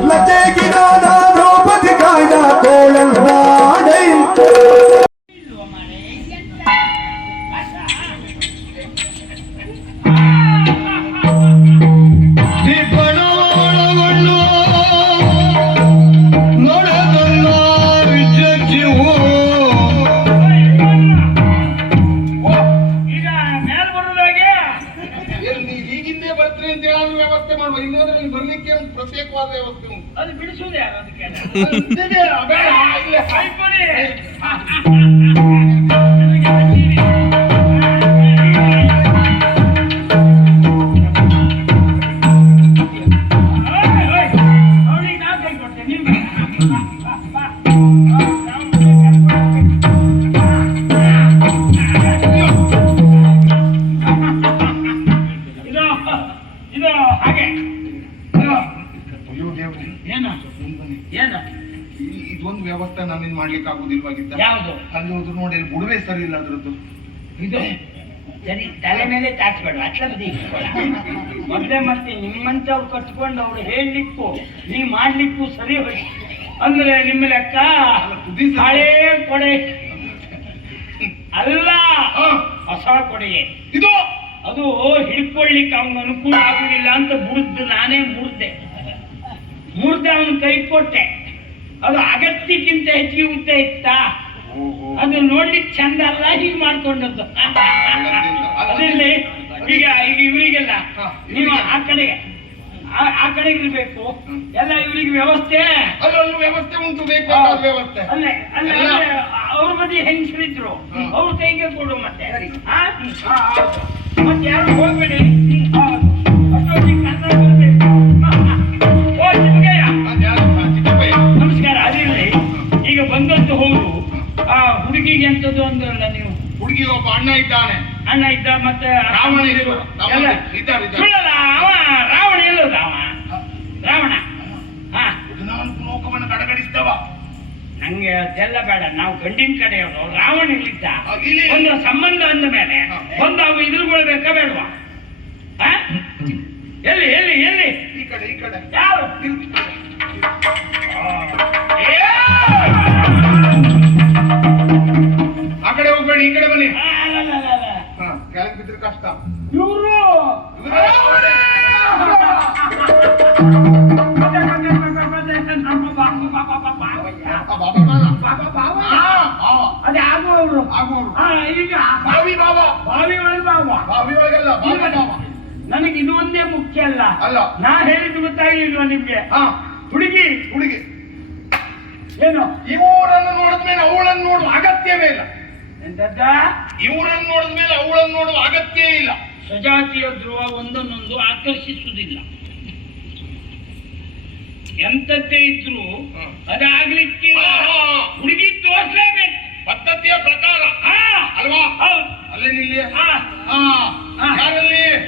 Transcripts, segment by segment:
Let's take it on. Come on, dig it out, man. Eh? ಸರಿ ಇಲ್ಲ ಅದ್ರದ್ದು. ಇದು ಸರಿ ತಲೆ ಮೇಲೆ ತಾಚಬೇಡ ಅಟ್ಲ ಬದಿ ಮೊದಲೇ ಮತ್ತೆ ನಿಮ್ಮಂತವ್ರು ಕಟ್ಕೊಂಡು ಅವ್ರು ಹೇಳಲಿಕ್ಕೂ ನೀ ಮಾಡ್ಲಿಕ್ಕೂ ಸರಿ ಹೋಯ್ತು. ಅಂದ್ರೆ ನಿಮ್ಮ ಲೆಕ್ಕ. ಹಳೇ ಕೊಡೆ. ಅಲ್ಲ ಹೊಸ ಕೊಡೆಗೆ ಇದು? ಅದು ಹಿಡ್ಕೊಳ್ಳಿಕ್ಕೆ ಅವನ ಅನುಕೂಲ ಆಗುದಿಲ್ಲ ಅಂತ ಮುರಿದು ನಾನೇ ಮುರಿದೆ. ಮುರಿದೆ ಅವನು ಕೈ ಕೊಟ್ಟೆ. ಅದು ಅಗತ್ಯಕ್ಕಿಂತ ಹೆಚ್ಚಿಗೆ ಉದ್ದ ಇತ್ತಾ. ಅದು ನೋಡ್ಲಿಕ್ಕೆ ಚಂದ ಅಲ್ಲ ಹೀಗೆ ಮಾಡ್ಕೊಂಡದ್ದು. ಅದಿರ್ಲಿ ಈಗ ಈಗ ಇವರಿಗೆಲ್ಲ ನೀವು ಆ ಕಡೆಗೆ ಆ- ಕಡೆಗೆ ಇರ್ಬೇಕು. ಎಲ್ಲ ಇವರಿಗೆ ವ್ಯವಸ್ಥೆ. ವ್ಯವಸ್ಥೆ ಉಂಟು ಬೇಕು ವ್ಯವಸ್ಥೆ. ಅಲ್ಲ ಅಲ್ಲ ಅವ್ರ ಬದಿ ಹೆಂಗಸರಿದ್ರು. ಅವ್ರ ಕೈಗೆ ಕೊಡು ಮತ್ತೆ. ಮತ್ತೆ ಯಾರು ಹೋಗ್ಬೇಡಿ. ಕನ್ನಡ ಎಂತದ್ದು ಅಂದ್ರಲ್ಲ ನೀವು. ಹುಡುಗಿ ಒಬ್ಬ ಅಣ್ಣ ಇದ್ದಾನೆ. ಅಣ್ಣ ಇದ್ದ ಮತ್ತೆ ರಾವಣ. ಸುಳ್ಳಲ್ಲ ಅವ ರಾವಣ ಎಲ್ಲದ ಅವ. ರಾವಣ. ಲೋಕವನ್ನು ಕಡಗಡಿಸಿದವ ನಂಗೆ ಅದೆಲ್ಲ ಬೇಡ. ನಾವು ಗಂಡಿನ ಕಡೆಯವರು ರಾವಣ ಇಲ್ಲಿದ್ದ ಇಲ್ಲಿ- ಒಂದು ಸಂಬಂಧ ಅಂದ ಮೇಲೆ. ಒಂದು ಅವು ಎದುರುಗೊಳ್ಬೇಕಾ ಬೇಡವಾ? ಹಾ? ಎಲ್ಲಿ ಎಲ್ಲಿ ಎಲ್ಲಿ? ಈ ಕಡೆ ಈ ಕಡೆ. ಯಾರು? ಕಡೆ ಹೋಗ್ಬೇಡಿ ಈ ಕಡೆ ಬನ್ನಿ. ಹಾ ಕೆಳಗೆ ಬಿದ್ರೆ ಕಷ್ಟ. ಇವರು ಬಾಬಾ ಅದೇ ಆಗುವವರು. ಆಗುವವರು. ಈಗ ಬಾವಿ ಬಾಬಾ. ಬಾವಿ ಒಳಗೆ ಬಾವ ಬಾವಿ ಒಳಗಲ್ಲ ಬಾಬಾ. ಬಾಬಾ ನನಗೆ ಇದು ಒಂದೇ ಮುಖ್ಯ ಅಲ್ಲ. ಅಲ್ಲ. ನಾ ಹೇಳಿದ್ದು ಗೊತ್ತಾಗ್ಲಿಲ್ವಾ ನಿಮ್ಗೆ? ಹಾ. ಹುಡುಗಿ. ಹುಡುಗಿ. ಏನು? ಇವರನ್ನು ನೋಡಿದ್ಮೇಲೆ ಅವಳನ್ನು ನೋಡುವ ಅಗತ್ಯವೇ ಇಲ್ಲ. ಎಂತದ್ದ ನೋಡಿದ ಮೇಲೆ ಅವಳನ್ನು ನೋಡುವ ಅಗತ್ಯ ಇಲ್ಲ. ಸ್ವಜಾತಿಯ ಧ್ರುವ ಒಂದನ್ನೊಂದು ಆಕರ್ಷಿಸುವುದಿಲ್ಲ. ಎಂತದ್ದೇ ಇದ್ರು. ಅದಾಗ್ಲಿಕ್ಕೆ. ಹುಡುಗಿ ತೋರಿಸಲೇಬೇಕು. ಪದ್ಧತಿಯ ಪ್ರಕಾರ. ಅಲ್ವಾ? ಹೌದು. ಅಲ್ಲೇ ನಿಲ್ಲಿ ಹಾ. ಹಾ. ಹಾ. ಯಾರಲ್ಲಿ?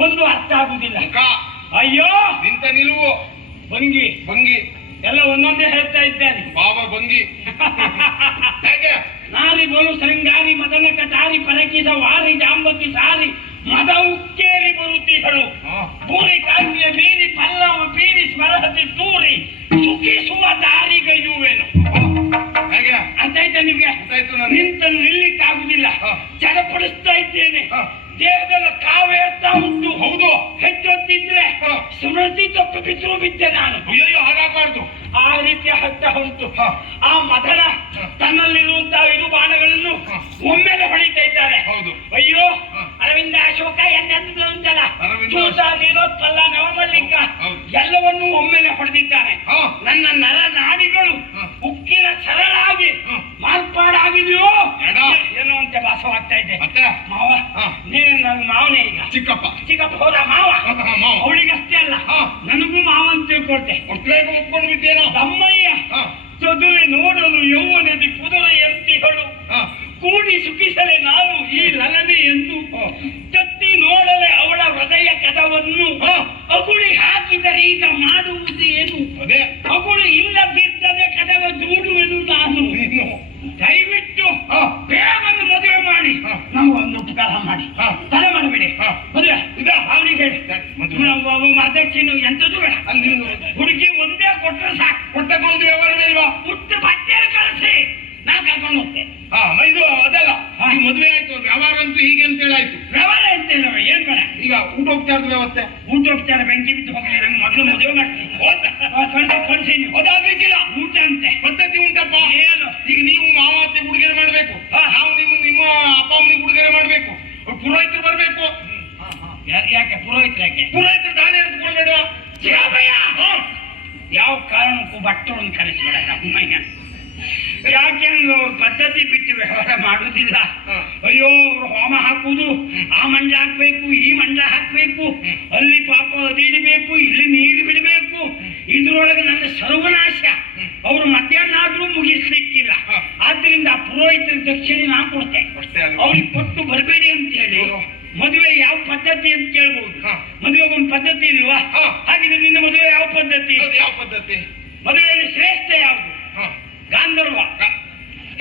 ಒಂದು ಅರ್ಥ ಆಗುದಿಲ್ಲ. ಮುಖ ಅಯ್ಯೋ! ನಿಂತ ನಿಲುವು. ಭಂಗಿ ಭಂಗಿ ಎಲ್ಲ ಒಂದೊಂದೇ ಹೇಳ್ತಾ ಇದ್ದಾನೆ ಬಾಬಾ ಭಂಗಿ ಹೇಗೆ? ನಾರಿ ಬರು ಶೃಂಗಾರಿ ಮದನ ಕಟಾರಿ ಪರಕಿಸ ವಾರಿ ಜಾಂಬಕಿ ಸಾರಿ ಮದ ಉಕ್ಕೇರಿ ಬರುತ್ತಿಗಳು. ಪೂರಿ ಕಾಂತಿಯ ಬೀರಿ ಪಲ್ಲವ ಬೀರಿ ಸ್ವರಹತಿ ತೂರಿ ಸುಖಿಸುವ ದಾರಿಗೈಯುವೆನು ಹೇಗೆ? ಅಂತ ಆಯ್ತಾ ನಿಮ್ಗೆ? ನಿಂತ ನಿಲ್ಲಿಕ್ಕಾಗುದಿಲ್ಲ. ಚಡಪಡಿಸ್ತಾ ಇದ್ದೇನೆ. ಹಾ. ದೇಹದಲ್ಲಿ ಕಾವೇರ್ತಾ ಉಂಟು ಹೌದು ಹೆಚ್ಚೊತ್ತಿದ್ರೆ. ಸ್ಮೃತಿ ತಪ್ಪು ಬಿದ್ರು ಬಿದ್ದೆ ನಾನು ಅಯ್ಯೋ ಹಾಗಾಗಬಾರ್ದು ಆ ರೀತಿಯ ಹತ್ತ ಉಂಟು ಆ ಮದನ ಹಾ. ತನ್ನಲ್ಲಿರುವಂತಹ ಇದು ಬಾಣಗಳನ್ನು. ಒಮ್ಮೆಲೆ ಹೊಡಿತಾ ಇದ್ದಾರೆ ಹೌದು ಅಯ್ಯೋ. ಅರವಿಂದ ಅಶೋಕ ಚೂಸ ನೀರೋತ್ಪಲ್ಲ ನವಮಲ್ಲಿಕ ಹೌದು. ಎಲ್ಲವನ್ನೂ ಒಮ್ಮೆಲೆ ಹೊಡೆದಿದ್ದಾನೆ. ನನ್ನ ನರ ನಾಡಿಗಳು ಹಾ. ಉಕ್ಕಿನ ಸರಳಾಗಿ ಹಾ. ಮಾರ್ಪಾಡಾಗಿದೆಯೋ ಎಡ. ಏನೋ ಅಂತ ಭಾಸವಾಗ್ತಾ ಇದೆ ಮತ್ತೆ ಮಾವ ಹಾ. ನೀನು ನನ್ನ ಮಾವನೇ ಈಗ ಚಿಕ್ಕಪ್ಪ. ಚಿಕ್ಕಪ್ಪ ಹೋದ ಮಾವ. ಅವಳಿಗಷ್ಟೇ ಅಲ್ಲ. ನನಗೂ ಮಾವ ಅಂತ ತಿಳ್ಕೊಳ್ತೆ ಒಟ್ಲೇಗ ಒಪ್ಕೊಂಡು ಬಿದ್ದೇನೋ ತಮ್ಮಯ್ಯ ಹಾ ಚದುರಿ ನೋಡಲು ಯೌವನದಿ ಕುದುರೆ ಎಂತಿಗಳು ಹಾ ಕೂಡಿ ಸುಖಿಸಲೆ ನಾನು ಈ ಲಲನೆ ಎಂದು ತತ್ತಿ ನೋಡಲೆ ಅವಳ ಹೃದಯ ಕದವನ್ನು ಹಾ. ಅಗುಳಿ ಹಾಕಿದರೆ ಈಗ ಮಾಡುವುದು ಏನು ಅದೇ ಅಗುಳು ಇಲ್ಲದಿದ್ದರೆ ಕದವ ದೂಡುವೆನು ನಾನು ನೀನು ದಯವಿಟ್ಟು ಹಾ. ಬೇಗವನ್ನು ಮದುವೆ ಮಾಡಿ ಹಾ. ನಾವು ಒಂದು ಉಪಕಾರ ಮಾಡಿ ಹಾ. ತಲೆ ಮಾಡಬೇಡಿ ಹಾ. ಮದುವೆ ಇದಾ? ಅವನಿಗೆ ಹೇಳಿ ಮದುವೆ. ಮರ್ದಕ್ಷಿಣು ಎಂತದ್ದು ಬೇಡ ಅಲ್ಲಿ ನೀನು ಹುಡುಗಿ ಒಂದೇ ಕೊಟ್ಟರೆ ಸಾಕು ಕೊಟ್ಟಕೊಳ್ಳೋದು ವ್ಯವಹಾರವೇ ಇಲ್ವಾ ಮುಟ್ಟು ಬಟ್ಟೆಯನ್ನು ಕಳಿಸಿ ನಾ ಹಾ ಇದು ಅದಲ್ಲ. ಈ ಮದುವೆ ಆಯ್ತು ವ್ಯವಹಾರ ಅಂತೂ ಹೀಗೆ ಅಂತ ಹೇಳಾಯ್ತು. ವ್ಯವಹಾರ ಅಂತ ಹೇಳವ ಏನ್ ಬೇಡ. ಈಗ ಊಟೋಪಚಾರದ ವ್ಯವಸ್ಥೆ? ಊಟೋಪಚಾರ ಬೆಂಕಿ ಬಿದ್ದು ಹೋಗಲಿ ನಂಗೆ ಮೊದಲು ಮದುವೆ ಮಾಡ್ತೀನಿ. ಕಳಿಸಿ ಕಳಿಸಿ ನೀವು. ಅದಾಗ್ಲಿಕ್ಕಿಲ್ಲ. ಊಟ ಅಂತೆ. ಪದ್ಧತಿ ಉಂಟಪ್ಪ. ಏನು ಈಗ ನೀವು ಮಾವಾತಿ ಉಡುಗೊರೆ ಮಾಡ್ಬೇಕು. ನಾವು ನಿಮ್ಮ ನಿಮ್ಮ ಅಪ್ಪ ಅಮ್ಮನಿಗೆ ಉಡುಗೊರೆ ಮಾಡ್ಬೇಕು. ಪುರೋಹಿತರು ಬರ್ಬೇಕು. ಯಾಕೆ ಪುರೋಹಿತರು ಯಾಕೆ? ಪುರೋಹಿತರು ದಾನ ಎತ್ಕೊಳ್ಬೇಡ! ಯಾವ ಕಾರಣಕ್ಕೂ ಭಕ್ತರನ್ನು ಕರೆಸಬೇಡ ನಮ್ಮಯ್ಯ ಯಾಕೆಂದ್ರೆ ಅವ್ರ ಪದ್ಧತಿ ಬಿಟ್ಟು ವ್ಯವಹಾರ ಮಾಡುವುದಿಲ್ಲ. ಅಯ್ಯೋ ಅವ್ರು ಹೋಮ ಹಾಕುವುದು ಆ ಮಂಡ ಹಾಕ್ಬೇಕು ಈ ಮಂಡ ಹಾಕ್ಬೇಕು. ಅಲ್ಲಿ ಪಾಪ ಅದಿಡಬೇಕು ಇಲ್ಲಿ ನೀರು ಬಿಡಬೇಕು. ಇದ್ರೊಳಗೆ ನನ್ನ ಸರ್ವನಾಶ. ಅವರು ಮಧ್ಯಾಹ್ನ ಆದ್ರೂ ಮುಗಿಸ್ಲಿಕ್ಕಿಲ್ಲ. ಆದ್ರಿಂದ ಆ ಪುರೋಹಿತರ ದಕ್ಷಿಣೆ ನಾ ಕೊಡ್ತೇನೆ. ಅವ್ರಿಗೆ ಕೊಟ್ಟು ಬರಬೇಡಿ ಅಂತ ಹೇಳಿ. ಮದುವೆ ಯಾವ ಪದ್ಧತಿ ಅಂತ ಕೇಳ್ಬೋದು. ಮದುವೆ ಒಂದು ಪದ್ಧತಿ ಇಲ್ವಾ. ಹಾಗಿದ್ರೆ ನಿನ್ನ ಮದುವೆ ಯಾವ ಪದ್ಧತಿ? ಯಾವ ಪದ್ಧತಿ? ಮದುವೆಯಲ್ಲಿ ಶ್ರೇಷ್ಠ ಯಾವುದು? ಗಾಂಧರ್ವ.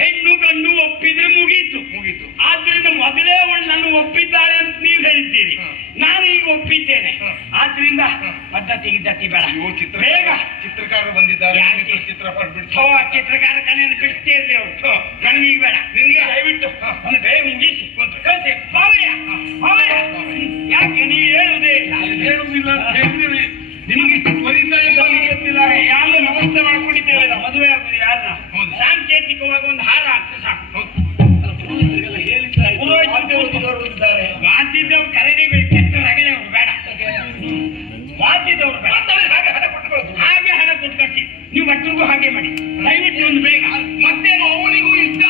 ಹೆಣ್ಣು ಗಂಡು ಒಪ್ಪಿದ್ರೆ ಮುಗೀತು. ಮುಗೀತು. ಆದ್ರಿಂದ ಮೊದಲೇ ಅವಳು ನನ್ನ ಒಪ್ಪಿದ್ದಾಳೆ ಅಂತ ನೀವು ಹೇಳಿದ್ದೀರಿ. ನಾನು ಈಗ ಒಪ್ಪಿದ್ದೇನೆ. ಆದ್ರಿಂದ. ಪದ್ಧತಿ ಗಿದ್ದತಿ ಬೇಡ. ಬೇಗ. ಚಿತ್ರಕಾರ ಬಂದಿದ್ದಾರೆ. ಯಾಕೆ? ಚಿತ್ರ ಹೊರಡ್ಬಿಡ್ತು. ಥೋ, ಆ ಚಿತ್ರಕಾರ ಕಲೆಯನ್ನು ಬಿಡ್ತೇ ಇರಲಿ ಅವರು. ನನಗೀಗ ಬೇಡ. ನಿಮಗೆ ದಯವಿಟ್ಟು. ಒಂದು ಬೇಗ ಮುಗಿಸಿ. ಕಳಿಸಿ ಯಾಕೆ? ನೀವು ಹೇಳುದೇ ಇಲ್ಲ. ಹೇಳುವುದಿಲ್ಲ ಹೇಳಿದ್ರೆ ನಿಮಗೆ ಎಂಬಲ್ಲಿ ಗೊತ್ತಿಲ್ಲ. ಯಾರು ವ್ಯವಸ್ಥೆ ಮಾಡ್ಕೊಂಡಿದ್ದೇವೆ ಮದುವೆ ಆಗುದು ಯಾರನ್ನ. ಸಾಂಕೇತಿಕವಾಗಿ ಒಂದು ಹಾರ ಹಾಕ್ತು ಸಾಕು. ಪುರೋಹಿತರು ವಾದ್ಯದವ್ರು ಕರೆದಿಗಳು ಕೆಟ್ಟ ರಗಳೆ ಅವ್ರು ಬೇಡ. ವಾದ್ಯದವ್ರು ಬೇಡ. ಹಾಗೆ ಹಣ ಕೊಟ್ಟುಕೊಳ್ಳೋದು. ಹಾಗೆ ಹಣ ಕೊಟ್ಟು ಕಟ್ಟಿ ನೀವು ಭಟ್ರಿಗೂ ಹಾಗೆ ಮಾಡಿ. ದಯವಿಟ್ಟು ಒಂದು ಬೇಗ. ಮತ್ತೇನು ಅವನಿಗೂ ಇಷ್ಟ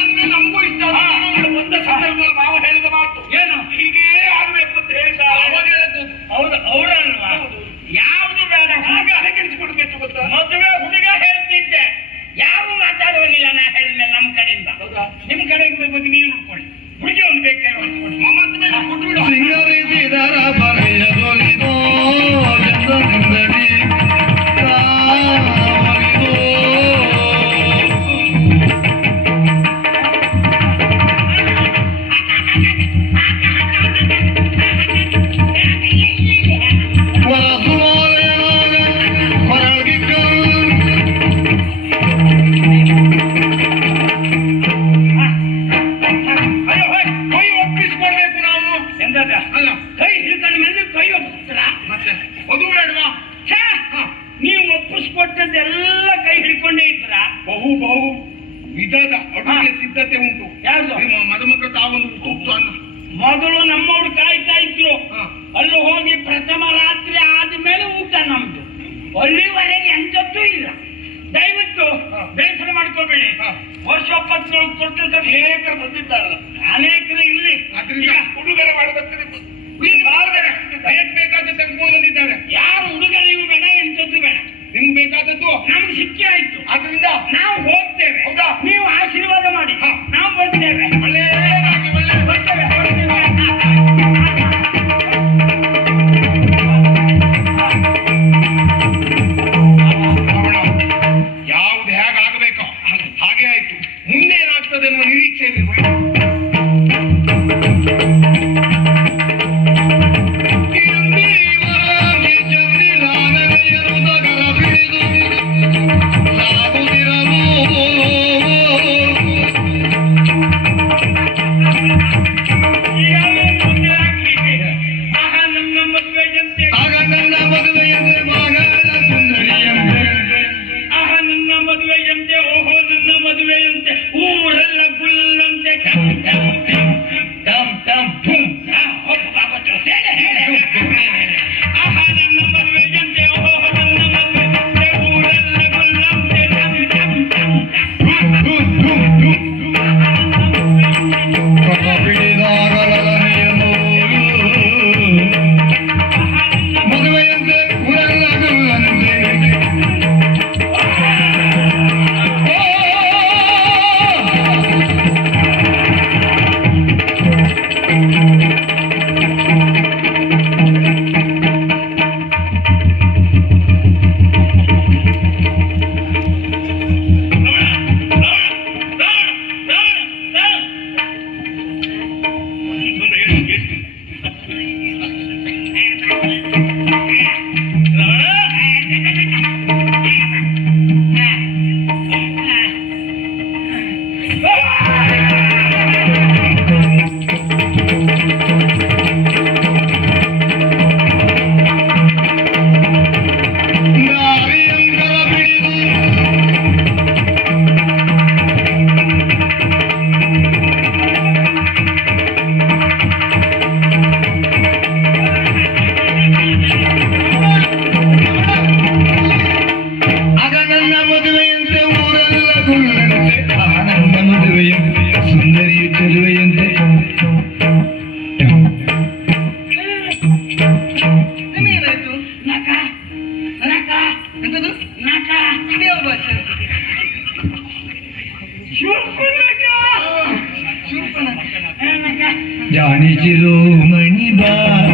जाणीची लोमणी बा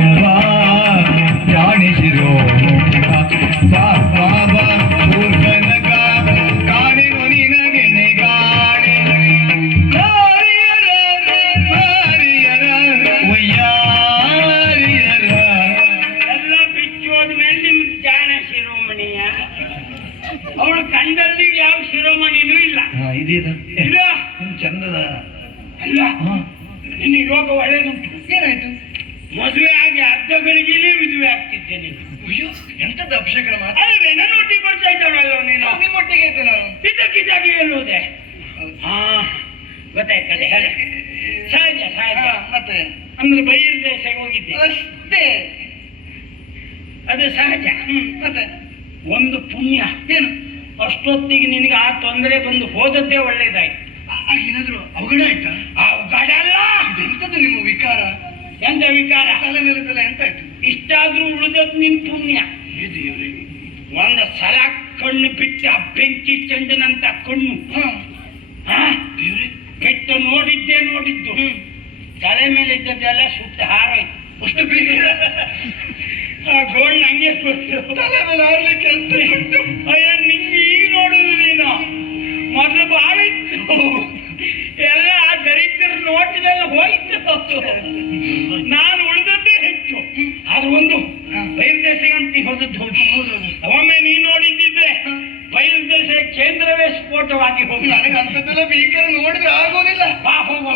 ಅದೇ ಸಹಜ. ಮತ್ತೆ ಒಂದು ಪುಣ್ಯ. ಏನು? ಅಷ್ಟೊತ್ತಿಗೆ ನಿನಗೆ ಆ ತೊಂದರೆ ಬಂದು ಹೋದದ್ದೇ ಒಳ್ಳೇದಾಯ್ತು. ಏನಾದ್ರು ಅವಘಡ ಆಯ್ತಾ? ಅವಘಡ ಅಲ್ಲ. ಎಂತದ್ದು ನಿಮ್ಮ ವಿಕಾರ? ಎಂತ ವಿಕಾರ? ತಲೆ ಮೇಲೆ ಎಂತ ಆಯ್ತು? ಇಷ್ಟಾದ್ರೂ ಉಳಿದದ್ದು ನಿನ್ ಪುಣ್ಯ. ಒಂದ ಒಂದು ಸಲ ಕಣ್ಣು ಬಿಟ್ಟ ಬೆಂಕಿ ಚಂಡನಂತ ಕಣ್ಣು. ಬೆಟ್ಟ ಕೆಟ್ಟ ನೋಡಿದ್ದೇ ನೋಡಿದ್ದು. ತಲೆ ಮೇಲೆ ಇದ್ದದ್ದೆಲ್ಲ ಸುಟ್ಟ ಹಾರೋಯ್ತು. ಅಷ್ಟು ಆ ಡ್ರಾಯಿಂಗ್ ಹಂಗೆ ತಲೆ ಮೇಲೆ ಆಡ್ಲಿಕ್ಕೆ ಅಂತ ಅಯ್ಯ ನಿಂಗೆ ಈಗ ನೋಡುದು ನೀನು. ಮೊದಲು ಬಹಳ ಇತ್ತು. ಎಲ್ಲ ಆ ದರಿದ್ರ ನೋಟಿನಲ್ಲಿ ಹೋಯ್ತು. ನಾನು ಉಳಿದದ್ದೇ ಹೆಚ್ಚು. ಅದು ಒಂದು. ಬೈರ್ ದೇಶಗಂತ ಹೊರದದ್ದು ಒಮ್ಮೆ ನೀನ್ ನೋಡಿದ್ದಿದ್ರೆ ಬಯಲು ದೇಶ ಕೇಂದ್ರವೇ ಸ್ಫೋಟವಾಗಿ ಹೋಗಿ ನನಗೆ ಅಂತದ್ದೆಲ್ಲ ಬೇಕಲ್ಲ ನೋಡಿದ್ರೆ ಆಗೋದಿಲ್ಲ. ಬಾ ಹೋಗುವ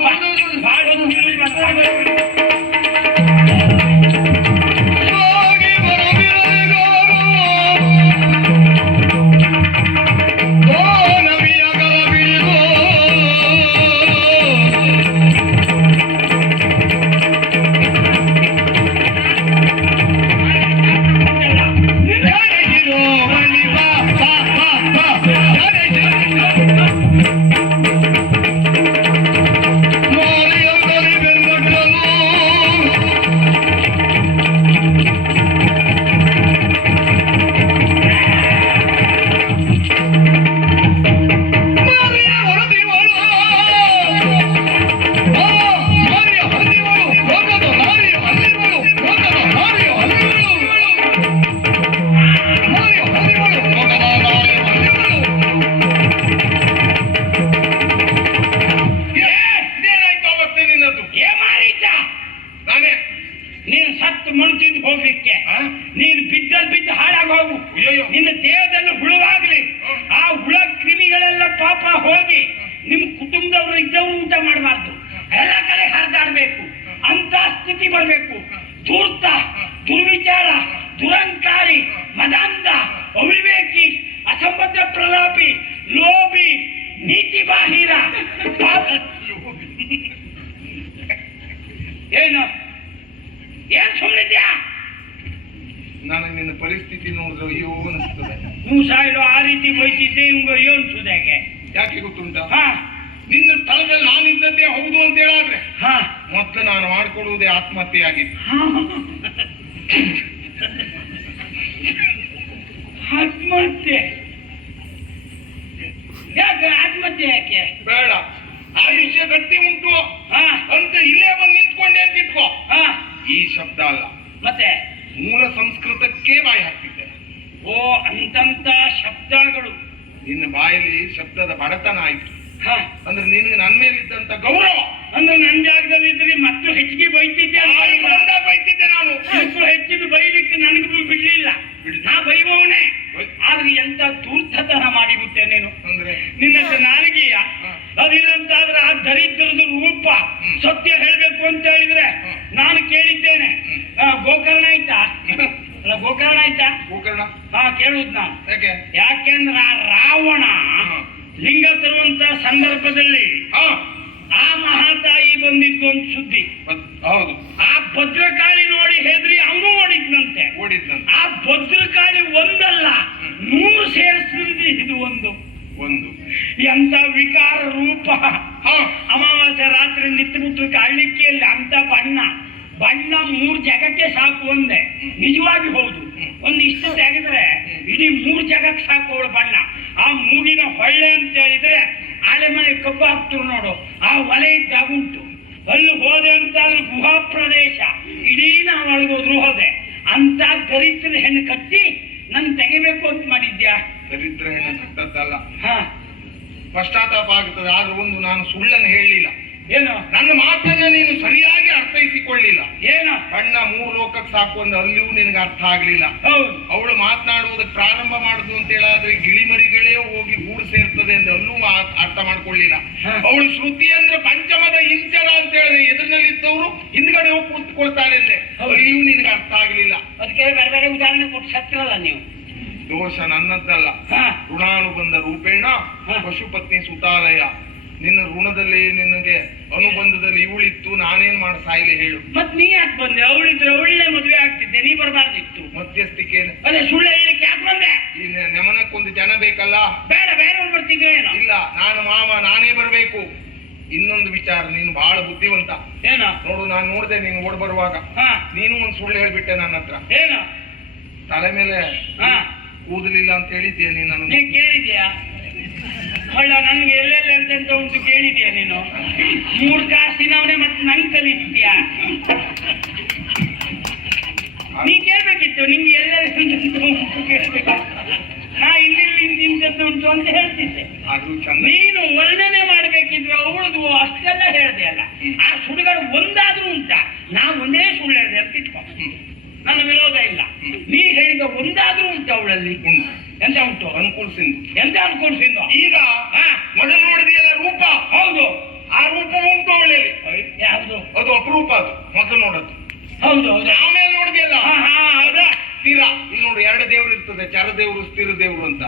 ನನಗೆ ನಿನ್ನ ಪರಿಸ್ಥಿತಿ ನೋಡಿದ್ರೆ ಅಯ್ಯೋ ಅನಿಸ್ತದೆ ನೀವು ಸಾಯಿಲು ಆ ರೀತಿ ಬೈತಿದ್ದೆ ಇವಂಗ ಅಯ್ಯೋ ಅನ್ಸುದಾಗೆ ಯಾಕೆ? ಗೊತ್ತುಂಟ? ಹಾ. ನಿನ್ನ ಸ್ಥಳದಲ್ಲಿ ನಾನಿದ್ದದ್ದೇ ಹೌದು ಅಂತ ಹೇಳಾದ್ರೆ ಹಾ. ಮೊದಲು ನಾನು ಮಾಡ್ಕೊಡುವುದೇ ಆತ್ಮಹತ್ಯೆ ಆಗಿತ್ತು ಆತ್ಮಹತ್ಯೆ. ಯಾಕೆ ಆತ್ಮಹತ್ಯೆ ಯಾಕೆ? ಬೇಡ. ಆ ವಿಷಯ ಗಟ್ಟಿ ಉಂಟು. ಹಾ. ಅಂತ ಇಲ್ಲೇ ಬಂದು ನಿಂತ್ಕೊಂಡೆ ಅಂತ ಇಟ್ಕೋ. ಹಾ. ಈ ಶಬ್ದ ಅಲ್ಲ. ಮತ್ತೆ? ಮೂಲ ಸಂಸ್ಕೃತಕ್ಕೆ ಬಾಯಿ ಹಾಕ್ತಿದ್ದೆ. ಓ ಅಂತಂತ ಶಬ್ದಗಳು. ನಿನ್ನ ಬಾಯಲ್ಲಿ ಶಬ್ದದ ಬಡತನ ಆಯ್ತು. ಹ. ಅಂದ್ರೆ ನಿನಗೆ ನನ್ನ ಮೇಲಿದ್ದಂತ ಗೌರವ. ಅಂದ್ರೆ ನನ್ನ ಜಾಗದಲ್ಲಿ ಇದ್ರೆ ಮತ್ತು ಹೆಚ್ಚಿಗೆ ಬೈತಿದ್ದೆ ಬೈತಿದ್ದೆ ನಾನು. ಸ್ವಲ್ಪ ಹೆಚ್ಚಿದು ಬೈಲಿಕ್ಕೆ ನನಗೂ ಬಿಡ್ಲಿಲ್ಲ. ನಾ ಬೈವವನೇ. ಆದ್ರೆ ಎಂತ ತೂರ್ಥತನ ಮಾಡಿಬಿಟ್ಟೆ ನೀನು? ಅಂದ್ರೆ? ನಿನ್ನ ನಾಲಿಗೆಯ. ಅದಿಲ್ಲಂತಾದ್ರೆ ಆ ದರಿದ್ರದ ರೂಪ. ಸತ್ಯ ಹೇಳ್ಬೇಕು ಅಂತ ಹೇಳಿದ್ರೆ ಹ್ಮ್. ನಾನು ಕೇಳಿದ್ದೇನೆ ಹ್ಮ್. ಆ, ಗೋಕರ್ಣ ಆಯ್ತಾ ಅಲ್ಲ ಗೋಕರ್ಣ ಆಯ್ತಾ ಗೋಕರ್ಣ ಹಾ ಕೇಳುದ್ ನಾನು ಯಾಕೆ ಯಾಕೆಂದ್ರೆ ಆ ರಾವಣ ಹ್ಮ್. ಲಿಂಗ ತರುವಂತ ಸಂದರ್ಭದಲ್ಲಿ ಹಾ ಆ ಮಹಾತಾಯಿ ಬಂದಿದ್ದು ಒಂದು ಸುದ್ದಿ ಬದ್- ಹೌದು ಆ ಭದ್ರಕಾಳಿ ನೋಡಿ ಹೆದ್ರಿ ಅವನು ಓಡಿದ್ನಂತೆ ಓಡಿದ್ನಂತ ಆ ಭದ್ರಕಾಳಿ ಒಂದಲ್ಲ ಹ್ಮ್. ನೂರು ಸೇರಿಸಿದ್ರೆ ಇದು ಒಂದು ಒಂದು ಎಂತ ವಿಕಾರ ರೂಪ ಹಾ ಅಮಾವಾಸ್ಯ ರಾತ್ರಿ ನಿಂತುಬಿಟ್ಟು ಕಾಳ್ಲಿಕ್ಕಿಯಲ್ಲಿ ಅಂತ ಬಣ್ಣ ಬಣ್ಣ ಮೂರ್ ಜಗಕ್ಕೆ ಸಾಕು ಒಂದೇ ಹ್ಮ್. ನಿಜವಾಗಿ ಹೌದು ಹ್ಮ್. ಒಂದು ಇಷ್ಟು ತೆಗೆದ್ರೆ ಹ್ಮ್. ಇಡೀ ಮೂರ್ ಜಗಕ್ಕೆ ಸಾಕು ಅವಳ ಬಣ್ಣ ಆ ಮೂಗಿನ ಹೊಳ್ಳೆ ಅಂತ ಹೇಳಿದ್ರೆ ಆಲೆ ಮನೆ ಕಬ್ಬು ಹಾಕ್ತರು ನೋಡು. ಆ ಒಲೆ ಇದ್ದಾಗುಂಟು ಅಲ್ಲಿ ಹೋದೆ ಅಂತ ಅಲ್ಲಿ ಗುಹಾ ಪ್ರದೇಶ. ಇಡೀ ನಾವು ಒಳಗೋದ್ರು ಹೋದೆ. ಅಂತ ದರಿದ್ರ ಹೆಣ್ಣು ಕಟ್ಟಿ ನನ್ ತೆಗಿಬೇಕು ಅಂತ ಮಾಡಿದ್ಯಾ? ದರಿದ್ರ ಹೆಣ್ಣು ಕಟ್ಟದ್ದಲ್ಲ. ಹಾ. ಪಶ್ಚಾತ್ತಾಪ ಆಗ್ತದೆ. ಆದ್ರೆ ಒಂದು ನಾನು ಸುಳ್ಳನ್ನು ಹೇಳಲಿಲ್ಲ. ಏನು? ನನ್ನ ಮಾತನ್ನ ನೀನು ಸರಿಯಾಗಿ ಅರ್ಥೈಸಿಕೊಳ್ಳಿಲ್ಲ. ಏನ? ಬಣ್ಣ ಮೂರು ಲೋಕಕ್ಕೆ ಸಾಕು ಅಂದ ಅಲ್ಲಿಯೂ ನಿನಗೆ ಅರ್ಥ ಆಗ್ಲಿಲ್ಲ. ಹೌದು. ಅವಳು ಮಾತನಾಡುವುದಕ್ಕೆ ಪ್ರಾರಂಭ ಮಾಡುದು ಅಂತ ಹೇಳಾದ್ರೆ ಗಿಳಿಮರಿಗಳೇ ಹೋಗಿ ಗೂಡು ಸೇರ್ತದೆ ಅಂತ ಅಲ್ಲೂ ಅರ್ಥ ಮಾಡ್ಕೊಳ್ಳಿಲ್ಲ. ಅವಳು ಶ್ರುತಿ ಅಂದ್ರೆ ಪಂಚಮದ ಇಂಚರ ಅಂತ ಹೇಳಿದ್ರೆ ಎದುರಿನಲ್ಲಿದ್ದವರು ಹಿಂದ್ಗಡೆ ಹೋಗಿ ಕುಳಿತುಕೊಳ್ತಾರೆ ಅಂದ್ರೆ. ಅಲ್ಲಿಯೂ ನಿನಗೆ ಅರ್ಥ ಆಗ್ಲಿಲ್ಲ. ಅದಕ್ಕೆ ಬೇರೆ ಬೇರೆ ಉದಾಹರಣೆ ಕೊಟ್ಟು ನೀವು? ದೋಷ ನನ್ನದ್ದಲ್ಲ. ಋಣಾನುಬಂಧ ರೂಪೇಣ. ಪಶುಪತ್ನಿ ಸುತಾಲಯ. ನಿನ್ನ ಋಣದಲ್ಲಿ ನಿನಗೆ ಅನುಬಂಧದಲ್ಲಿ ಇವಳಿತ್ತು ನಾನೇನ್ ಮಾಡ ಸಾಯಿಲೆ ಹೇಳು. ಮತ್ ನೀ ಯಾಕೆ ಬಂದೆ? ಅವಳಿದ್ರೆ ಒಳ್ಳೆ ಮದುವೆ ಆಗ್ತಿದ್ದೆ ನೀ ಬರಬಾರ್ದಿತ್ತು. ಮಧ್ಯಸ್ಥಿಕೆ ಅದೇ ಸುಳ್ಳು ಹೇಳಿಕ್ಕೆ ಯಾಕೆ ಬಂದೆ? ನೆಮನಕ್ಕೊಂದು ಜನ ಬೇಕಲ್ಲ? ಬೇಡ ಬೇರೆಯವ್ರು ಬರ್ತಿದ್ರು ಏನೋ? ಇಲ್ಲ ನಾನು ಮಾವ ನಾನೇ ಬರಬೇಕು. ಇನ್ನೊಂದು ವಿಚಾರ ನೀನು ಬಹಳ ಬುದ್ಧಿವಂತ. ಏನ? ನೋಡು ನಾನು ನೋಡಿದೆ ನೀನು ಓಡ್ ಬರುವಾಗ. ನೀನು ಒಂದು ಸುಳ್ಳು ಹೇಳ್ಬಿಟ್ಟೆ ನನ್ನ ಹತ್ರ. ಏನ? ತಲೆ ಮೇಲೆ ಕೂದಲಿಲ್ಲ ಅಂತ ಹೇಳಿದ್ಯಾ ನೀನು ಕೇಳಿದ್ಯಾ? ಅಲ್ಲ ನನ್ಗೆ ಎಲ್ಲೆಲ್ಲ ಅಂತ ಉಂಟು ಕೇಳಿದ್ಯಾ ನೀನು? ಮೂರ್ ತಿನ್ನವನೇ ಮತ್ತೆ ನಂಗೆ ಕಲಿಸ್ತೀಯಾ ನೀ ಕೇಳ್ಬೇಕಿತ್ತು ನಿಂಗೆ ಎಲ್ಲೆಲ್ಲ ಉಂಟು ಕೇಳ್ಬೇಕು. ನಾ ಇಲ್ಲಿ ಇಂತಿಂತದ್ದು ಉಂಟು ಅಂತ ಹೇಳ್ತಿದ್ದೆ. ನೀನು ವರ್ಣನೆ ಮಾಡ್ಬೇಕಿದ್ರೆ ಅವಳದು ಅಷ್ಟೆಲ್ಲ ಹೇಳ್ದೆ ಅಲ್ಲ. ಆ ಸುಡುಗಾಡು ಒಂದಾದ್ರೂ ಉಂಟ? ನಾ ಒಂದೇ ಸುಳ್ಳು ಹೇಳಿದೆ ಅಂತ ಇಟ್ಕೊ. ನನ್ನ ವಿರೋಧ ಇಲ್ಲ. ನೀ ಹೇಳಿದ ಒಂದಾದ್ರೂ ಉಂಟು ಅವಳಲ್ಲಿ. ಉಂಟು. ಎಂತ ಉಂಟು? ಅನುಕೂಲಿಸಿಂದು ಎಂತ ಅನ್ಕೊಳ್ಸಿದ್ದು ಈಗ ಮೊದಲು ನೋಡಿದೆಯಲ್ಲ ರೂಪ? ಹೌದು. ಆ ರೂಪ ಉಂಟು ಅವಳಲ್ಲಿ ಯಾವುದು? ಅದು ಅಪರೂಪ ಅದು. ಮೊದಲು ನೋಡೋದು. ಹೌದು ಹೌದು. ಆಮೇಲೆ ನೋಡಿದೆಯಲ್ಲ? ಹಾ ಹಾ ಹೌದಾ. ಸ್ಥಿರ. ಇಲ್ಲಿ ನೋಡಿ ಎರಡು ದೇವರು ಇರ್ತದೆ. ಚರ ದೇವರು ಸ್ಥಿರ ದೇವರು ಅಂತ.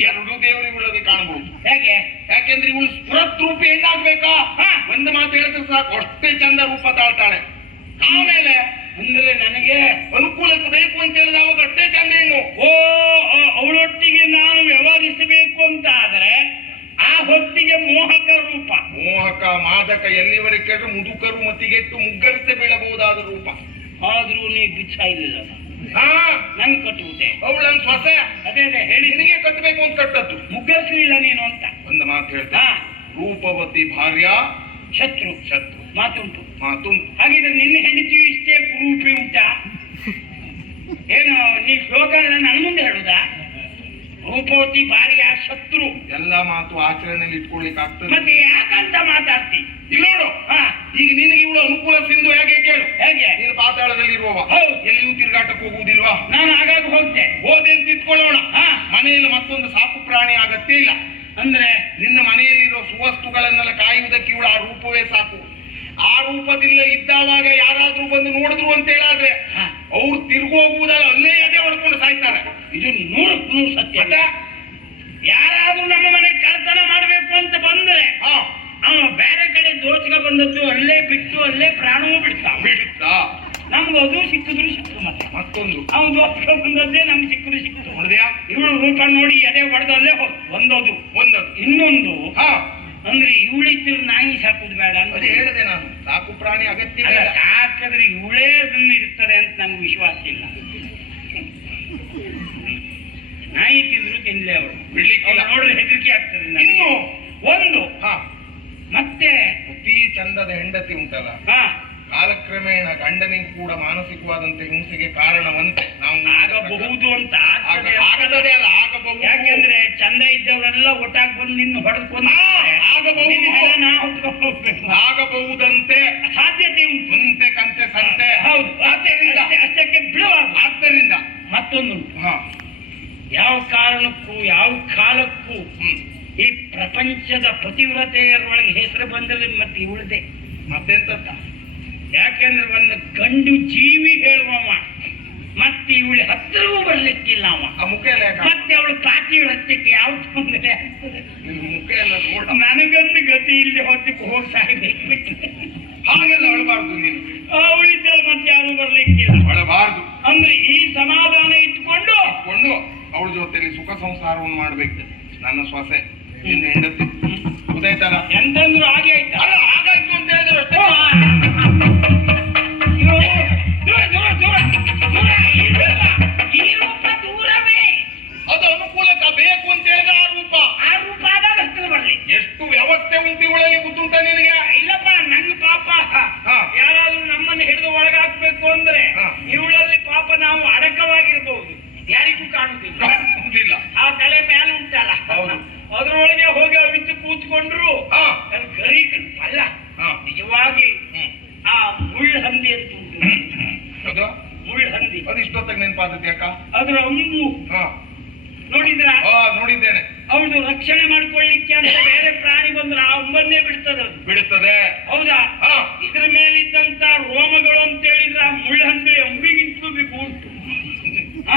ಎರಡು ದೇವರು ಇವಳಲ್ಲಿ ಕಾಣಬಹುದು. ಹೇಗೆ? ಯಾಕೆಂದ್ರೆ ಇವಳು ಸ್ಫುರತ್ ರೂಪ ಹೆಣ್ಣಾಗ್ಬೇಕಾ? ಹಾ. ಒಂದು ಮಾತು ಹೇಳಿದ್ರೆ ಸಾಕು. ಅಷ್ಟೇ ಚಂದ ರೂಪ ತಾಳ್ತಾಳೆ. ಆಮೇಲೆ ಅಂದ್ರೆ ನನಗೆ ಅನುಕೂಲಕ್ಕೆ ಬೇಕು ಅಂತ ಹೇಳಿದ್ರೆ ಅವಾಗ ಅಷ್ಟೇ ಚಂದ ಏನು ಓ ಅವಳೊಟ್ಟಿಗೆ ನಾನು ವ್ಯವಹರಿಸಬೇಕು ಅಂತ ಆದ್ರೆ ಆ ಹೊತ್ತಿಗೆ ಮೋಹಕ ರೂಪ. ಮೋಹಕ ಮಾದಕ ಎಲ್ಲಿವರೆಗೆ ಕೇಳಿದ್ರೆ ಮುದುಕರು ಮತಿಗೆಟ್ಟು ಮುಗ್ಗರಿಸೆ ಬೀಳಬಹುದಾದ ರೂಪ. ಆದ್ರೂ ನೀ ಬಿಚ್ಚಾಯಿಲ್ಲ ಹಾ. ನಂಗೆ ಕಟ್ಟುವುದೇ ಅವಳು ನನ್ನ ಸೊಸೆ ಅದೇ ಅದೇ ಹೇಳಿ. ನಿನಗೆ ಕಟ್ಟಬೇಕು ಅಂತ ಕಟ್ಟದ್ದು. ಮುಗ್ಗರಿಸಲಿಲ್ಲ ನೀನು ಅಂತ. ಒಂದು ಮಾತು ಹೇಳ್ತಾ. ರೂಪವತಿ ಭಾರ್ಯ ಶತ್ರು. ಶತ್ರು. ಮಾತುಂಟು. ಹಾಗಿದ್ರೆ ನಿನ್ನ ಹೆಂಡತಿಯು ಇಷ್ಟೇ ಕುರೂಪಿ ಉಂಟಾ? ಏನು ನೀ ಶ್ಲೋಕ ನನ್ನ ಮುಂದೆ ಹೇಳುದಾ? ರೂಪವತಿ ಭಾರ್ಯ ಶತ್ರು. ಎಲ್ಲ ಮಾತು ಆಚರಣೆಯಲ್ಲಿ ಇಟ್ಕೊಳ್ಲಿಕ್ಕೆ ಆಗ್ತದೆ. ಮತ್ತೆ ಯಾಕಂತ ಮಾತಾಡ್ತಿ? ಇಲ್ಲೋಡು ನೋಡು. ಹಾ. ಈಗ ನಿನಗೆ ಇವಳು ಅನುಕೂಲ ಸಿಂಧು ಹೇಗೆ ಕೇಳು. ಹೇಗೆ? ನೀನು ಪಾತಾಳದಲ್ಲಿ ಇರುವವ. ಹೌದು. ಎಲ್ಲಿಯೂ ತಿರುಗಾಟಕ್ಕೆ ಹೋಗುವುದಿಲ್ವಾ? ನಾನು ಆಗಾಗ ಹೋಗ್ತೆ ಹೋದೆ ಅಂತ ಇಟ್ಕೊಳ್ಳೋಣ. ಹಾ. ಮನೆಯಲ್ಲಿ ಮತ್ತೊಂದು ಸಾಕು ಪ್ರಾಣಿ ಆಗತ್ತೇ ಇಲ್ಲ. ಅಂದ್ರೆ? ನಿನ್ನ ಮನೆಯಲ್ಲಿರೋ ಸುವಸ್ತುಗಳನ್ನೆಲ್ಲ ಕಾಯುವುದಕ್ಕೆ ಇವಳು ಆ ರೂಪವೇ ಸಾಕು. ಆ ರೂಪದಿಲ್ಲ ಇದ್ದಾವಾಗ ಯಾರಾದ್ರೂ ಬಂದು ನೋಡಿದ್ರು ಅಂತ ಹೇಳಾದ್ರೆ. ಅವ್ರು ತಿರುಗೋಗುವುದಲ್ಲ ಅಲ್ಲೇ ಅದೇ ಹೊಡ್ಕೊಂಡು ಸಾಯ್ತಾರೆ. ಇದು ನೂರಕ್ಕೆ ನೂರು ಸತ್ಯ. ಯಾರಾದ್ರೂ ನಮ್ಮ ಮನೆಗೆ ಕಳ್ತನ ಮಾಡಬೇಕು ಅಂತ ಬಂದ್ರೆ ಅವ ಬೇರೆ ಕಡೆ ದೋಚಕ ಬಂದದ್ದು ಅಲ್ಲೇ ಬಿಟ್ಟು ಅಲ್ಲೇ ಪ್ರಾಣವೂ ಬಿಡ್ತಾ. ಬಿಡುತ್ತಾ ನಮ್ಗೆ ಅದು ಸಿಕ್ಕಿದ್ರು ಸಿಕ್ತು ಮತ್ತೆ. ಮತ್ತೊಂದು. ಅವ್ನು ದೋಚಕ ಬಂದದ್ದೇ ನಮ್ಗೆ ಸಿಕ್ಕಿದ್ರು ಸಿಕ್ತು ನೋಡಿದ್ಯಾ? ಇವಳು ರೂಪ ನೋಡಿ ಎದೆ ಹೊಡೆದಲ್ಲೇ ಒಂದೋದು ಒಂದದು ಇನ್ನೊಂದು ಹಾ. ಅಂದ್ರೆ ಇವಳಿದ್ರು ನಾಯಿ ಸಾಕುದು ಬೇಡ ಅಂತ. ಅದೇ ಹೇಳಿದೆ ನಾನು. ಸಾಕು ಪ್ರಾಣಿ ಅಗತ್ಯ ಅಲ್ಲ ಬೇಡ. ಸಾಕಿದ್ರೆ ಇವಳೇ ಅದನ್ನು ಇರ್ತದೆ ಅಂತ ನಂಗೆ ವಿಶ್ವಾಸ ಇಲ್ಲ. ನಾಯಿ ತಿಂದ್ರು ತಿನ್ಲೆ ಅವಳು. ಬಿಡ್ಲಿಕ್ಕಿಲ್ಲ. ನೋಡಿದ್ರೆ ಹೆದರಿಕೆ ಆಗ್ತದೆ ನನಗೆ. ಇನ್ನು ಒಂದು. ಹಾ. ಮತ್ತೆ? ಅತಿ ಚಂದದ ಹೆಂಡತಿ ಉಂಟಲ್ಲ. ಹಾ. ಕಾಲಕ್ರಮೇಣ ಗಂಡನಿಗೂ ಕೂಡ ಮಾನಸಿಕವಾದಂತ ಹಿಂಸೆಗೆ ಕಾರಣವಂತೆ ನಾವು ಆಗಬಹುದು ಅಂತ. ಆಗದೇ ಅಲ್ಲ ಆಗಬಹುದು. ಯಾಕೆಂದ್ರೆ ಚಂದ ಇದ್ದವರೆಲ್ಲ ಒಟ್ಟಾಗಿ ಬಂದು ನಿನ್ನ ಹೊಡೆದುಕೊಂಡು ಆಗಬಹುದು. ಆಗಬಹುದಂತೆ. ಸಾಧ್ಯತೆ ಉಂಟು. ಮುಂತೆ ಕಂತೆ ಸಂತೆ. ಹೌದು. ಆದ್ದರಿಂದ. ಅಷ್ಟಕ್ಕೆ ಬಿಡಬಾರ್ದು ಆದ್ದರಿಂದ. ಮತ್ತೊಂದು ಯಾವ ಕಾರಣಕ್ಕೂ ಯಾವ ಕಾಲಕ್ಕೂ ಈ ಪ್ರಪಂಚದ ಪತಿವ್ರತೆಯರೊಳಗೆ ಹೆಸರು ಬಂದರೆ ಮತ್ತೆ ಇವಳದೆ. ಮತ್ತೆಂತ ಯಾಕೆಂದ್ರೆ ಒಂದು ಗಂಡು ಜೀವಿ ಹೇಳುವವ. ಮತ್ತೆ ಇವಳ ಹತ್ತಿರವೂ ಬರ್ಲಿಕ್ಕಿಲ್ಲ ಅವ. ಮತ್ತೆ ಅವಳು ಕಾತಿ ಹತ್ತಕ್ಕೆ ಯಾವ ತೊಂದರೆ ನನಗೊಂದು ಗತಿ ಇಲ್ಲಿ ಹೊತ್ತಕ್ಕೆ ಹೋಗಿ ಸಾಯ್ಬೇಕು ಹಾಗೆಲ್ಲ ಅಳಬಾರ್ದು ನೀನು. ಅವಳಿದ್ದಲ್ಲಿ ಮತ್ತೆ ಯಾರು ಬರ್ಲಿಕ್ಕಿಲ್ಲ. ಅಳಬಾರ್ದು ಅಂದ್ರೆ ಈ ಸಮಾಧಾನ ಇಟ್ಕೊಂಡು ಕೊಂಡು ಅವಳ ಜೊತೆಲಿ ಸುಖ ಸಂಸಾರವನ್ನು ಮಾಡ್ಬೇಕು. ನನ್ನ ಸ್ವಾಸೆ ನಿನ್ನ ಹೆಂಡತಿ. ಗೊತ್ತಾಯ್ತಲ್ಲ? ಎಂತಂದ್ರು ಹಾಗೆ ಆಯ್ತು? ಅಲ್ಲ ಹಾಗಾಯ್ತು ಅಂತ ಹೇಳಿದ್ರು ಅಷ್ಟೇ. ಅದು ಅನುಕೂಲಕ್ಕ ಬೇಕು ಅಂತ ಹೇಳಿದ್ರೆ ಆ ರೂಪ. ಆ ರೂಪ ಆದಾಗ ಹತ್ತಿರ ಬರಲಿ ಎಷ್ಟು ವ್ಯವಸ್ಥೆ ಉಂಟು ಇವಳಲ್ಲಿ ಗೊತ್ತುಂಟ ನಿನಗೆ? ಇಲ್ಲಪ್ಪ ನಂಗ ಪಾಪ. ಯಾರಾದ್ರೂ ನಮ್ಮನ್ನು ಹಿಡಿದು ಒಳಗಾಕ್ಬೇಕು ಅಂದ್ರೆ. ಇವಳಲ್ಲಿ ಪಾಪ ನಾವು ಅಡಕವಾಗಿರ್ಬಹುದು ಯಾರಿಗೂ ಗೊತ್ತಿಲ್ಲ ಆ ತಲೆ ಮೇಲೆ ಉಂಟಲ್ಲ. ಅದ್ರೊಳಗೆ ಹೋಗಿ ಅವಿತು ಕೂತ್ಕೊಂಡ್ರು ಗರಿ ಅಲ್ಲ ಹಾ. ನಿಜವಾಗಿ ಆ ಮುಳ್ಳು ಹಂದಿ ಅಂತ ಅದು ಮುಳ್ಳು ಹಂದಿ. ಅದು ಇಷ್ಟೊತ್ತಾಗ ನೆನಪಾದತಿ ಅಕ್ಕ ಅದರ ಅಂಬು ಹಾ. ನೋಡಿದ್ರ? ಹಾ ನೋಡಿದ್ದೇನೆ. ಅವಳು ರಕ್ಷಣೆ ಮಾಡ್ಕೊಳ್ಳಿಕ್ಕೆ ಅಂತ ಬೇರೆ ಪ್ರಾಣಿ ಬಂದ್ರೆ ಆ ಉಮ್ಮನ್ನೇ ಬಿಡ್ತದ ಬಿಡುತ್ತದೆ ಹೌದಾ? ಇದ್ರ ಮೇಲಿದ್ದಂತ ರೋಮಗಳು ಅಂತ ಹೇಳಿದ್ರೆ ಆ ಮುಳ್ಳಹಂದಿ ಅಂಬಿಗಿಂತಲೂ ಬಿಗು ಉಂಟು ಆ,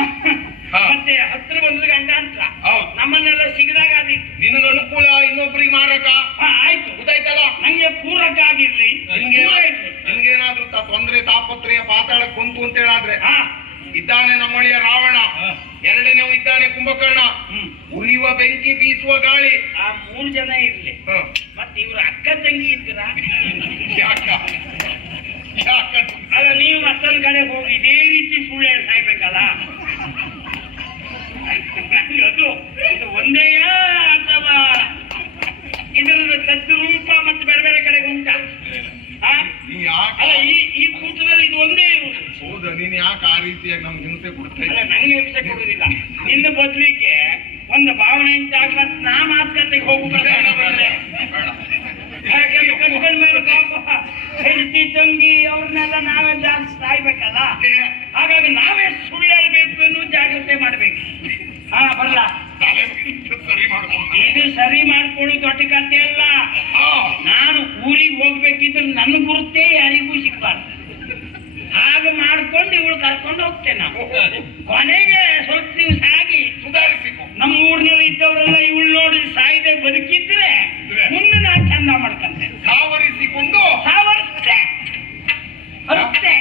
ಹಾ. ಮತ್ತೆ ಹತ್ರ ಬಂದ್ರೆ ಗಂಡಾಂತರ. ಹೌದು. ನಮ್ಮನ್ನೆಲ್ಲ ಸಿಗದಾಗ ಅದಿತ್ತು. ನಿನಗೆ ಅನುಕೂಲ ಇನ್ನೊಬ್ರಿಗೆ ಮಾರಕ? ಆಯ್ತು ಗೊತ್ತಾಯ್ತಲ್ಲ ನಂಗೆ ಪೂರಕ ಆಗಿರ್ಲಿ ನಿನ್ಗೆ ಪೂರ ಇರ್ಲಿ. ನಿನ್ಗೇನಾದ್ರೂ ತ- ತೊಂದ್ರೆ ತಾಪತ್ರೆಯ ಪಾತಾಳಕ್ಕೆ ಬಂತು ಅಂತ ಹೇಳಾದ್ರೆ ಹಾ ಇದ್ದಾನೆ ನಮ್ಮಳಿಯ ರಾವಣ. ಎರಡನೇ ಇದ್ದಾನೆ ಕುಂಭಕರ್ಣ. ಉರಿಯುವ ಬೆಂಕಿ ಬೀಸುವ ಗಾಳಿ. ಆ ಮೂರು ಜನ ಇರ್ಲಿ. ಮತ್ ಮತ್ತೆ ಇವ್ರ ಅಕ್ಕ ತಂಗಿ ಇದ್ರ ಅಲ್ಲ ನೀವು ಮತ್ತೊಂದ್ ಕಡೆ ಹೋಗಿ ಇದೇ ರೀತಿ ಸುಳ್ಳು ಸಾಯ್ಬೇಕಲ್ಲ ಅದು ಇದು ಒಂದೇಯ ಅಥವಾ ಇದರ ಸದ್ರೂಪ ಮತ್ತೆ ಬೇರೆ ಬೇರೆ ಕಡೆ ಉಂಟಾ? ಅಲ್ಲ ಈ ಈ ಕೂಟದಲ್ಲಿ ಇದು ಒಂದೇ ಇರುವುದು. ಹೌದಾ ನೀನ್ ಯಾಕೆ ಆ ರೀತಿಯಾಗಿ ನಮ್ಗೆ ಹಿಂಸೆ ಕೊಡ್ತಾ ನಂಗೆ ಹಿಂಸೆ ಕೊಡುದಿಲ್ಲ. ನಿನ್ನ ಬದ್ಲಿಕ್ಕೆ ಒಂದು ಭಾವನೆ ಜಾಗ ನಾ ಮಾತುಕತೆಗೆ ಪಾಪ ಹೆಂಡತಿ ತಂಗಿ ಅವ್ರನ್ನೆಲ್ಲ ನಾವೇ ಜಾಗ ಸಾಯ್ಬೇಕಲ್ಲ? ಹಾಗಾಗಿ ನಾವೇ ಸುಳ್ಳು ಹೇಳ್ಬೇಕು ಅನ್ನೋ ಜಾಗ್ರತೆ ಮಾಡ್ಬೇಕು. ಹಾ ಬರಲ್ಲ. ಇದು ಸರಿ ಮಾಡ್ಕೊಳ್ಳೋದು ದೊಡ್ಡ ಕಥೆ ಅಲ್ಲ. ನಾನು ಊರಿಗೆ ಹೋಗ್ಬೇಕಿದ್ರೆ ನನ್ನ ಗುರುತೇ ಯಾರಿಗೂ ಸಿಗ್ಬಾರ್ದು. ಹಾಗೆ ಮಾಡ್ಕೊಂಡು ಇವಳು ಕರ್ಕೊಂಡು ಹೋಗ್ತೇನೆ ನಾವು. ಕೊನೆಗೆ ಸ್ವಲ್ಪ ದಿವಸ ಆಗಿ ಸುಧಾರಿಸಿಕೊ. ನಮ್ಮ ಊರಿನಲ್ಲಿ ಇದ್ದವರೆಲ್ಲ ಇವಳು ನೋಡಿ ಸಾಯಿದೆ ಬದುಕಿದ್ರೆ ಮುಂದೆ ನಾನು ಚಂದ ಮಾಡ್ಕೊಂತೆ. ಸಾವರಿಸಿಕೊಂಡು ಸಾವರಿಸ್ತೆ. ಅಷ್ಟೇ